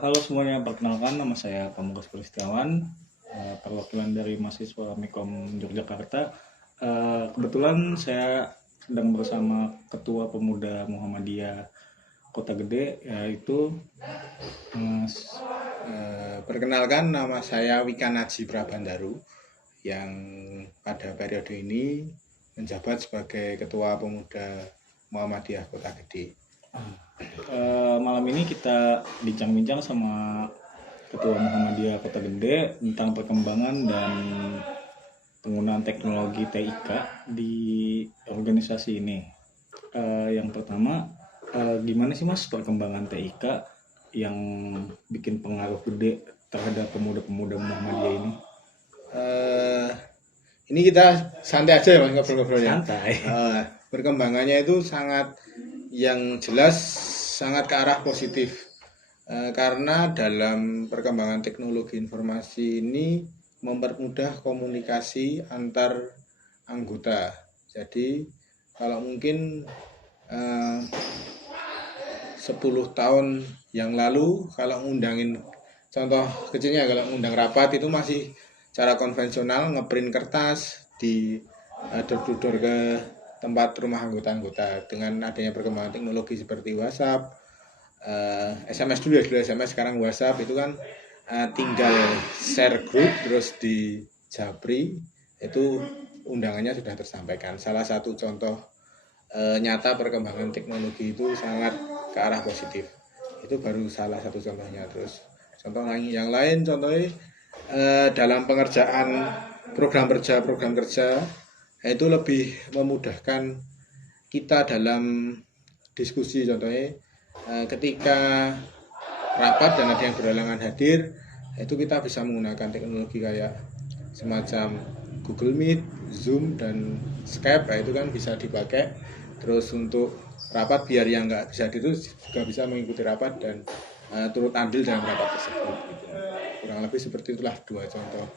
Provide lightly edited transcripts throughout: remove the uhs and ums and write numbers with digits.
Halo semuanya, perkenalkan nama saya Pamungkas Pulistiawan, perwakilan dari mahasiswa Mikom Yogyakarta. Kebetulan saya sedang bersama Ketua Pemuda Muhammadiyah Kota Gede, yaitu Mas. Perkenalkan, nama saya Wika Naji Prabandaru yang pada periode ini menjabat sebagai Ketua Pemuda Muhammadiyah Kota Gede. Malam ini kita bincang-bincang sama Ketua Muhammadiyah Kota Gede tentang perkembangan dan penggunaan teknologi TIK di organisasi ini. Yang pertama, gimana sih Mas perkembangan TIK yang bikin pengaruh gede terhadap pemuda-pemuda Muhammadiyah ini? Ini kita santai aja ya Mas, ngobrol-ngobrolnya. Santai. Perkembangannya itu yang jelas sangat ke arah positif. Karena dalam perkembangan teknologi informasi ini mempermudah komunikasi antar anggota. Jadi kalau mungkin 10 tahun yang lalu kalau ngundangin, contoh kecilnya kalau ngundang rapat itu masih cara konvensional, ngeprint kertas di door-to-door ke tempat rumah anggota-anggota. Dengan adanya perkembangan teknologi seperti WhatsApp, SMS dulu ya, dulu SMS, sekarang WhatsApp, itu kan tinggal share grup terus di Japri, itu undangannya sudah tersampaikan. Salah satu contoh nyata perkembangan teknologi itu sangat ke arah positif. Itu baru salah satu contohnya. Terus contoh yang lain, contohnya dalam pengerjaan program kerja itu lebih memudahkan kita dalam diskusi. Contohnya ketika rapat dan ada yang berhalangan hadir, itu kita bisa menggunakan teknologi kayak semacam Google Meet, Zoom, dan Skype. Itu kan bisa dipakai. Terus untuk rapat biar yang nggak bisa hadir itu juga bisa mengikuti rapat dan turut andil dalam rapat tersebut gitu. Kurang lebih seperti itulah dua contoh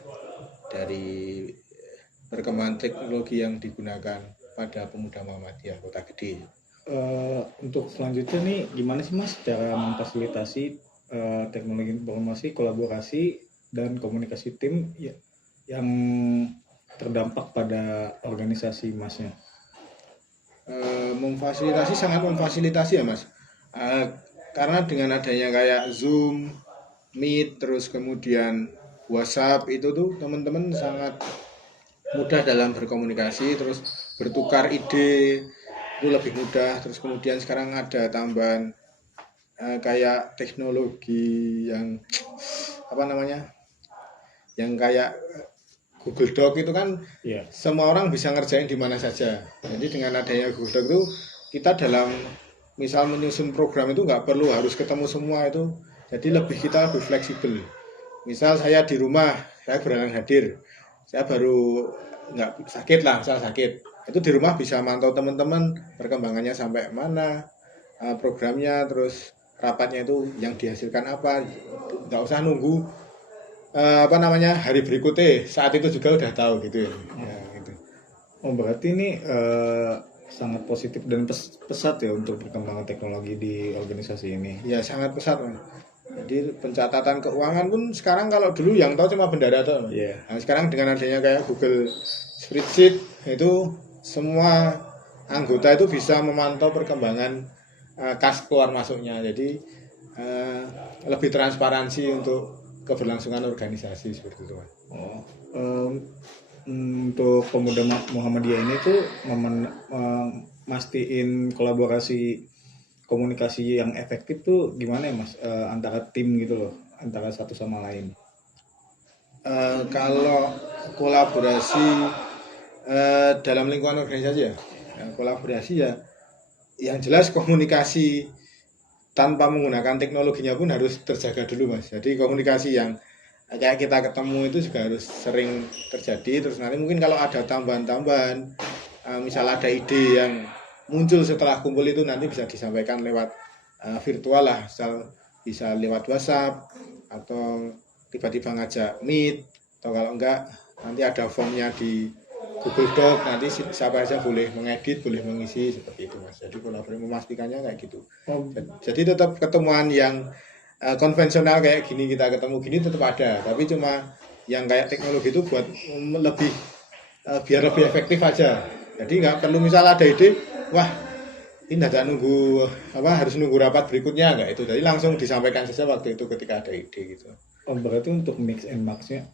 dari perkembangan teknologi yang digunakan pada pemuda Muhammadiyah Kota Gede. Untuk selanjutnya nih, gimana sih Mas cara memfasilitasi teknologi informasi, kolaborasi, dan komunikasi tim yang terdampak pada organisasi Masnya? Sangat memfasilitasi ya Mas, karena dengan adanya kayak Zoom, Meet, terus kemudian WhatsApp, itu tuh teman-teman sangat mudah dalam berkomunikasi, terus bertukar ide itu lebih mudah. Terus kemudian sekarang ada tambahan kayak teknologi yang yang kayak Google Doc, itu kan semua orang bisa ngerjain di mana saja. Jadi dengan adanya Google Doc itu kita dalam misal menyusun program itu nggak perlu harus ketemu semua itu. Jadi kita lebih fleksibel. Misal saya di rumah, saya berhalangan hadir, saya baru nggak sakit lah, misal sakit, itu di rumah bisa mantau teman-teman perkembangannya sampai mana, programnya, terus rapatnya itu yang dihasilkan apa, nggak usah nunggu hari berikutnya, saat itu juga udah tahu gitu ya. Gitu. Berarti ini sangat positif dan pesat ya untuk perkembangan teknologi di organisasi ini. Ya sangat pesat Man. Jadi pencatatan keuangan pun sekarang, kalau dulu yang tahu cuma bendara tuh. Nah, sekarang dengan adanya kayak Google Spreadsheet, itu semua anggota itu bisa memantau perkembangan kas keluar masuknya. Jadi lebih transparansi untuk keberlangsungan organisasi seperti itu. Untuk pemuda Muhammadiyah ini tuh mastiin kolaborasi komunikasi yang efektif tuh gimana ya Mas, antara tim gitu loh, antara satu sama lain? Kalau kolaborasi dalam lingkungan organisasi ya, kolaborasi ya yang jelas komunikasi tanpa menggunakan teknologinya pun harus terjaga dulu Mas. Jadi komunikasi yang kayak kita ketemu itu juga harus sering terjadi. Terus nanti mungkin kalau ada tambahan-tambahan, misal ada ide yang muncul setelah kumpul, itu nanti bisa disampaikan lewat virtual lah, misal bisa lewat WhatsApp, atau tiba-tiba ngajak Meet, atau kalau enggak nanti ada formnya di Google Doc, nanti siapa saja boleh mengedit, boleh mengisi, seperti itu Mas. Jadi kolaborasi memastikannya kayak gitu. Jadi tetap ketemuan yang konvensional kayak gini kita ketemu gini tetap ada, tapi cuma yang kayak teknologi itu buat lebih biar lebih efektif aja. Jadi nggak perlu misal ada ide, wah ini ada nunggu harus nunggu rapat berikutnya nggak itu, jadi langsung disampaikan saja waktu itu ketika ada ide gitu. Oh, berarti untuk mix and match-nya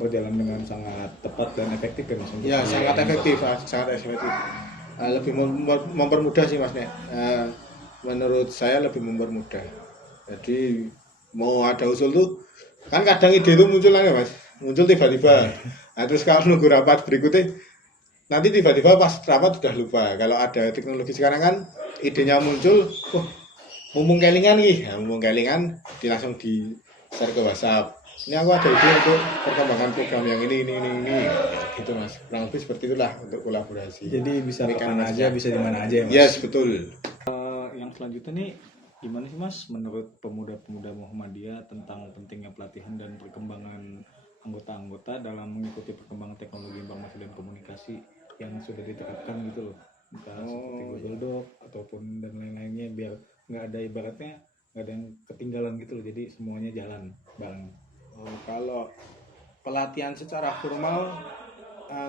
berjalan dengan sangat tepat dan efektif ya Mas? Ya sangat efektif, sangat efektif. Lebih mempermudah sih Mas Nek. Menurut saya lebih mempermudah. Jadi mau ada usul tuh kan kadang ide itu muncul ya Mas, muncul tiba-tiba. Nah, terus kalau nunggu rapat berikutnya nanti tiba-tiba pas rapat udah lupa. Kalau ada teknologi sekarang kan idenya muncul, mumpung kelingan nih, mumpung kelingan langsung di share ke WhatsApp. Ini aku ada ide untuk perkembangan program yang ini gitu Mas. Kurang lebih seperti itulah untuk kolaborasi. Jadi bisa kapan aja, bisa di mana aja ya Mas? Yes, betul. Yang selanjutnya nih gimana sih Mas menurut pemuda-pemuda Muhammadiyah tentang pentingnya pelatihan dan perkembangan anggota-anggota dalam mengikuti perkembangan teknologi informasi dan komunikasi yang sudah diterapkan gitu loh, entah seperti Google Doc ataupun dan lain-lainnya, biar nggak ada ibaratnya nggak ada yang ketinggalan gitu loh, jadi semuanya jalan bareng. Kalau pelatihan secara formal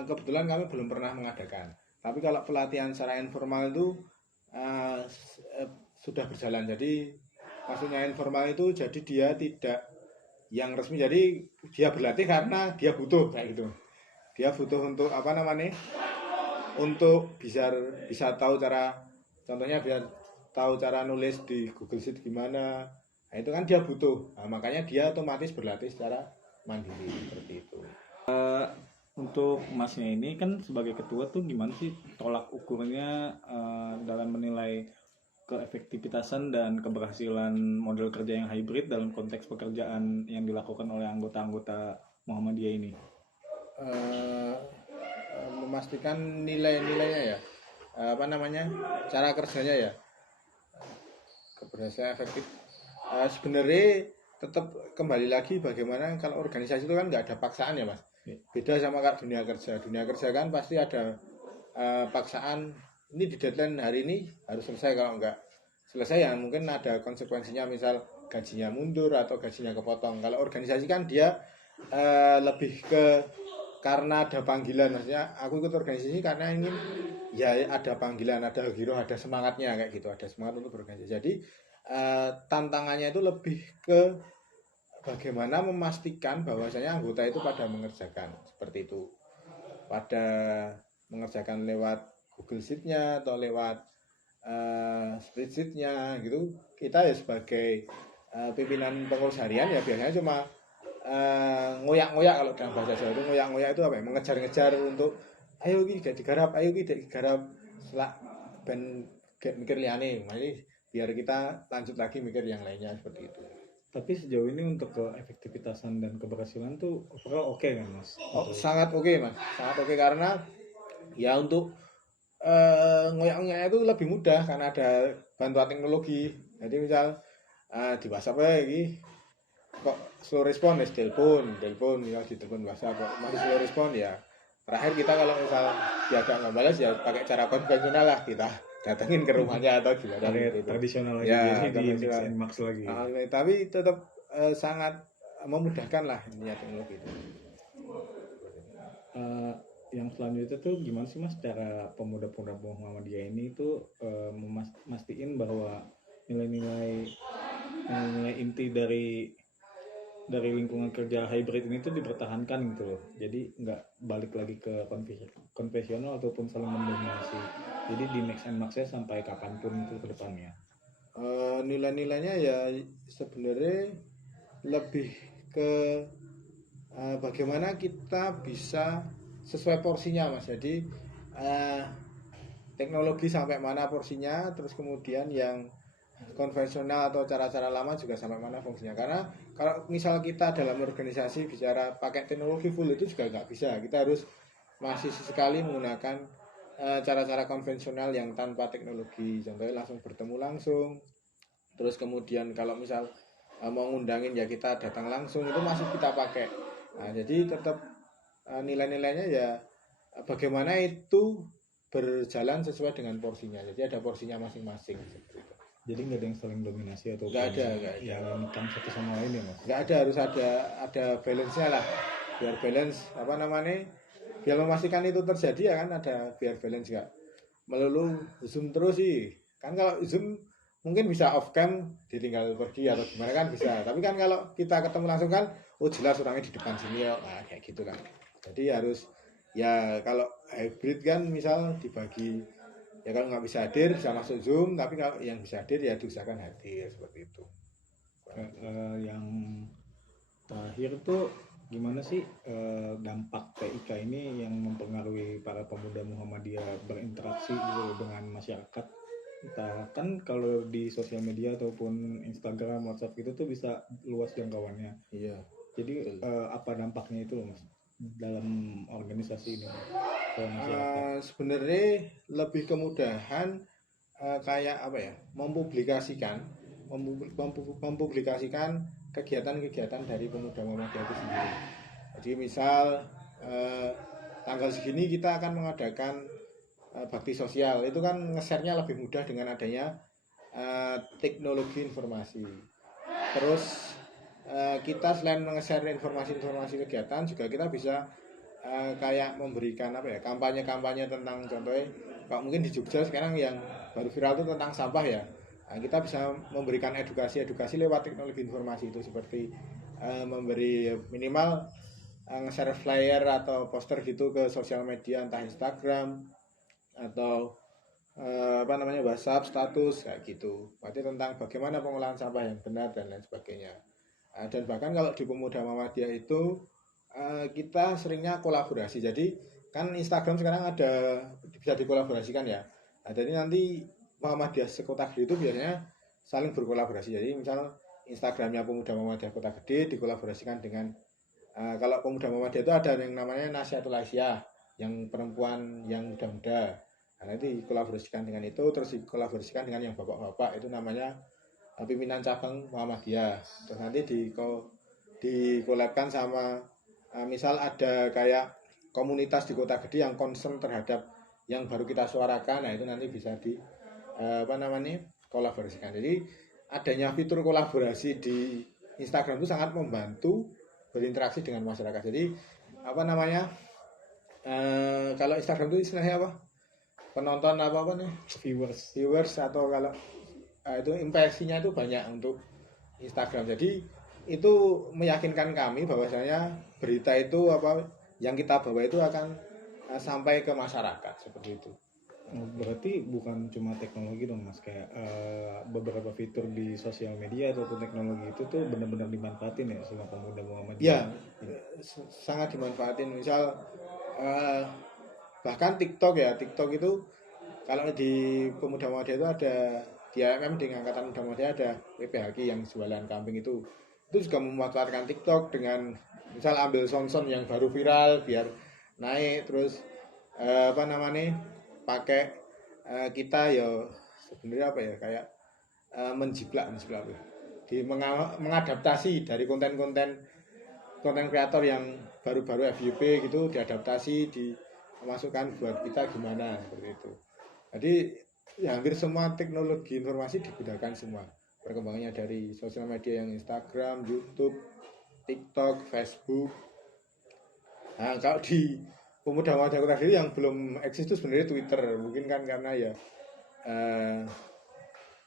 kebetulan kami belum pernah mengadakan, tapi kalau pelatihan secara informal itu sudah berjalan. Jadi maksudnya informal itu jadi dia tidak yang resmi, jadi dia berlatih karena dia butuh kayak gitu. Dia butuh untuk untuk bisa tahu cara, contohnya biar tahu cara nulis di Google Sheet gimana. Nah, itu kan dia butuh. Nah, makanya dia otomatis berlatih secara mandiri seperti itu. Untuk Masnya ini kan sebagai ketua tuh gimana sih tolak ukurnya dalam menilai keefektivitasan dan keberhasilan model kerja yang hybrid dalam konteks pekerjaan yang dilakukan oleh anggota-anggota Muhammadiyah ini? Memastikan nilai-nilainya ya, cara kerjanya ya, keberhasilan efektif. Sebenarnya tetap kembali lagi bagaimana kalau organisasi itu kan nggak ada paksaan ya Mas. Beda sama kayak dunia kerja. Dunia kerja kan pasti ada paksaan, ini di deadline hari ini harus selesai, kalau nggak selesai ya mungkin ada konsekuensinya, misal gajinya mundur atau gajinya kepotong. Kalau organisasi kan dia lebih ke karena ada panggilan, maksudnya aku ikut organisasi karena ingin ya ada panggilan, ada giroh, ada semangatnya kayak gitu, ada semangat untuk berorganisasi. Jadi tantangannya itu lebih ke bagaimana memastikan bahwasanya anggota itu pada mengerjakan seperti itu, pada mengerjakan lewat Google Sheet-nya atau lewat spreadsheet-nya gitu. Kita ya sebagai pimpinan pengurus harian ya biasanya cuma ngoyak-ngoyak, kalau dalam bahasa Jawa itu ngoyak-ngoyak itu apa ya, mengejar-ngejar untuk ayo iki digarap, selak ben mikir liane, biar kita lanjut lagi mikir yang lainnya seperti itu. Tapi sejauh ini untuk keefektivitasan dan keberhasilan tuh overall oke kan Mas? Sangat oke Mas, sangat oke, karena ya untuk ngoyak-ngoyak itu lebih mudah karena ada bantuan teknologi. Jadi misal di WhatsApp lagi kok slow respon ya telepon misal di telepon WhatsApp kok masih slow respon ya, terakhir kita kalau misal dia nggak balas ya pakai cara konvensional lah, kita datengin ke rumahnya atau gimana gitu. Tradisional lagi ya, di mix and match lagi. Tapi tetap sangat memudahkan lah ininya teknologi itu. Yang selanjutnya tuh gimana sih Mas cara pemuda-pemuda Muhammadiyah ini tuh mastiin bahwa nilai-nilai inti dari lingkungan kerja hybrid ini tuh dipertahankan gitu loh. Jadi nggak balik lagi ke konvensional ataupun saling mendominasi. Jadi di mix and match sampai kapanpun itu ke depannya. Nilai-nilainya ya sebenarnya lebih ke bagaimana kita bisa sesuai porsinya Mas. Jadi teknologi sampai mana porsinya, terus kemudian yang konvensional atau cara-cara lama juga sampai mana fungsinya. Karena kalau misal kita dalam organisasi bicara pakai teknologi full itu juga nggak bisa. Kita harus masih sekali menggunakan cara-cara konvensional yang tanpa teknologi. Contohnya langsung bertemu langsung. Terus kemudian kalau misal mau ngundangin ya kita datang langsung, itu masih kita pakai. Nah, jadi tetap nilai-nilainya ya bagaimana itu berjalan sesuai dengan porsinya. Jadi ada porsinya masing-masing. Jadi nggak ada yang saling dominasi atau nggak ada. yang menekan satu sama lain ya mas? Nggak ada, harus ada balance-nya lah, biar balance apa namanya, biar memastikan itu terjadi ya kan, ada biar balance, nggak melulu zoom terus sih kan. Kalau zoom mungkin bisa off cam ditinggal pergi atau gimana kan bisa, tapi kan kalau kita ketemu langsung kan, oh jelas orangnya di depan sini ya, nah, kayak gitu kan. Jadi harus ya, kalau hybrid kan misal dibagi, ya kalau nggak bisa hadir bisa masuk zoom, tapi kalau yang bisa hadir ya diusahakan hadir seperti itu. Yang terakhir tuh gimana sih dampak TIK ini yang mempengaruhi para pemuda Muhammadiyah berinteraksi gitu dengan masyarakat? Entah kan kalau di sosial media ataupun Instagram, WhatsApp gitu tuh bisa luas jangkauannya. Iya. Jadi apa dampaknya itu mas dalam organisasi ini ke masyarakat? Sebenarnya lebih kemudahan, kayak apa ya, mempublikasikan kegiatan-kegiatan dari pemuda Muhammadiyah itu sendiri. Jadi misal tanggal segini kita akan mengadakan bakti sosial, itu kan nge-share-nya lebih mudah dengan adanya teknologi informasi. Terus kita selain nge-share informasi-informasi kegiatan, juga kita bisa kayak memberikan apa ya, kampanye-kampanye tentang, contohnya kalau mungkin di Jogja sekarang yang baru viral itu tentang sampah ya. Nah, kita bisa memberikan edukasi lewat teknologi informasi itu, seperti memberi minimal nge-share flyer atau poster gitu ke sosial media, entah Instagram atau apa namanya, WhatsApp status kayak gitu. Berarti tentang bagaimana pengolahan sampah yang benar dan lain sebagainya. Dan bahkan kalau di Pemuda Muhammadiyah itu kita seringnya kolaborasi. Jadi kan Instagram sekarang ada, bisa dikolaborasikan ya. Nah, jadi nanti Muhammadiyah sekota Gede itu biasanya saling berkolaborasi. Jadi misal Instagramnya Pemuda Muhammadiyah Kota Gede dikolaborasikan dengan kalau Pemuda Muhammadiyah itu ada yang namanya Nasihatul Aisyah, yang perempuan yang muda-muda. Nah, nanti dikolaborasikan dengan itu, terus dikolaborasikan dengan yang bapak-bapak, itu namanya pimpinan cabang Muhammadiyah. Terus nanti dikolabkan sama misal ada kayak komunitas di Kota Gede yang concern terhadap yang baru kita suarakan, nah itu nanti bisa di apa namanya, kolaborasikan. Jadi adanya fitur kolaborasi di Instagram itu sangat membantu berinteraksi dengan masyarakat. Jadi apa namanya, kalau Instagram itu istilahnya apa, penonton apa nih, viewers atau kalau itu impresinya itu banyak untuk Instagram. Jadi itu meyakinkan kami bahwasanya berita itu apa yang kita bawa itu akan sampai ke masyarakat, seperti itu. Berarti bukan cuma teknologi dong mas, kayak beberapa fitur di sosial media ataupun teknologi itu tuh benar-benar dimanfaatin ya sama pemuda Muhammadiyah? Ya, sangat dimanfaatin. Misal bahkan TikTok ya, TikTok itu kalau di Pemuda Muhammadiyah itu ada, di AMM di Angkatan Muda Muhammadiyah ada PPHK yang jualan kambing itu juga memanfaatkan TikTok dengan misal ambil sound yang baru viral biar naik, terus apa namanya, pakai kita ya sebenarnya apa ya, kayak menjiplak apa ya, mengadaptasi dari konten kreator yang baru-baru FYP gitu, diadaptasi, dimasukkan buat kita gimana, seperti itu. Jadi ya hampir semua teknologi informasi digunakan semua, perkembangannya dari sosial media yang Instagram, YouTube, TikTok, Facebook. Nah, kalau di Pemuda Muhammadiyah Kota Kediri yang belum eksis itu sebenarnya Twitter, mungkin kan karena ya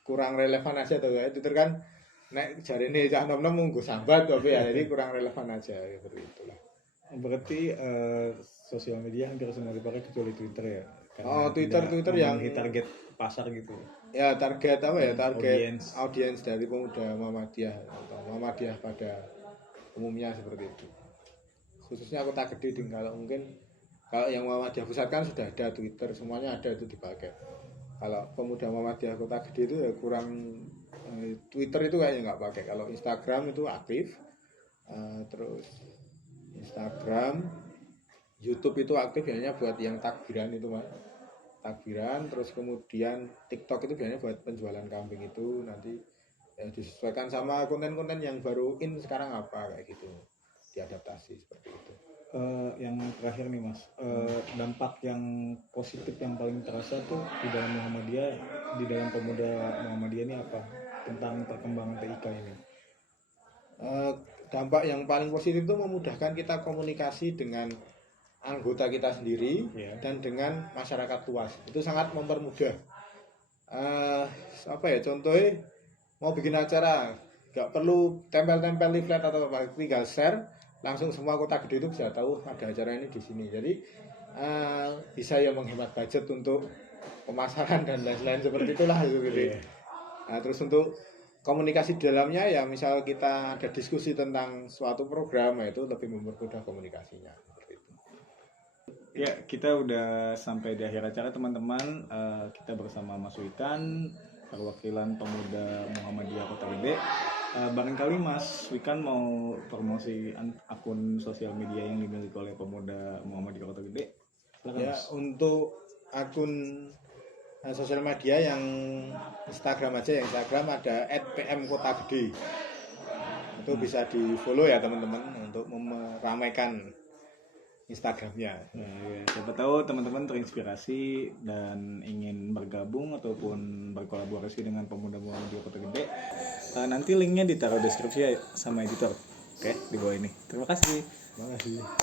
kurang relevan aja tuh ya. Twitter kan nek jari ini cah nom-nom munggu sambat tapi ya, jadi kurang relevan aja ya, seperti itulah. Berarti sosial media hampir semua dipakai kecuali Twitter ya? Karena Twitter yang target pasar gitu. Ya target apa ya, target audiens dari Pemuda Muhammadiyah atau Muhammadiyah pada umumnya, seperti itu. Khususnya Kota Gede, kalau mungkin kalau yang Muhammadiyah Pusat kan sudah ada Twitter, semuanya ada itu dipakai. Kalau Pemuda Muhammadiyah Kota Gede itu ya kurang, Twitter itu kayaknya nggak pakai. Kalau Instagram itu aktif, terus Instagram, YouTube itu aktif biasanya buat yang takbiran itu mas, takbiran. Terus kemudian TikTok itu biasanya buat penjualan kambing itu, nanti ya disesuaikan sama konten-konten yang baru in sekarang apa, kayak gitu, diadaptasi seperti itu. Yang terakhir nih Mas, dampak yang positif yang paling terasa tuh di dalam Muhammadiyah, di dalam pemuda Muhammadiyah ini apa tentang perkembangan TIK ini? Eh, Dampak yang paling positif itu memudahkan kita komunikasi dengan anggota kita sendiri Iya. dan dengan masyarakat luas. Itu sangat mempermudah. Apa ya, contohnya mau bikin acara, nggak perlu tempel-tempel leaflet atau apa, tinggal share, langsung semua kota gede itu bisa tahu ada acara ini di sini. Jadi bisa ya menghemat budget untuk pemasaran dan lain-lain seperti itulah itu gitu. Iya. Nah, terus untuk komunikasi di dalamnya ya, misal kita ada diskusi tentang suatu program, ya itu lebih mempermudah komunikasinya seperti itu. Ya, kita udah sampai di akhir acara teman-teman. Kita bersama Mas Wikan, perwakilan pemuda Muhammadiyah Kota Gede. Barangkali Mas Wikan mau promosi akun sosial media yang dimiliki oleh pemuda Muhammadiyah Kota Gede. Silakan Ya, Mas. untuk akun sosial media yang Instagram aja, yang Instagram ada @pmkotagede. Itu bisa di follow ya teman-teman untuk meramaikan Instagramnya. Ya, ya. Siapa tahu teman-teman terinspirasi dan ingin bergabung ataupun berkolaborasi dengan pemuda Muhammadiyah Kota Gede. Nanti linknya ditaruh deskripsi ya sama editor. Oke, di bawah ini. Terima kasih. Terima kasih.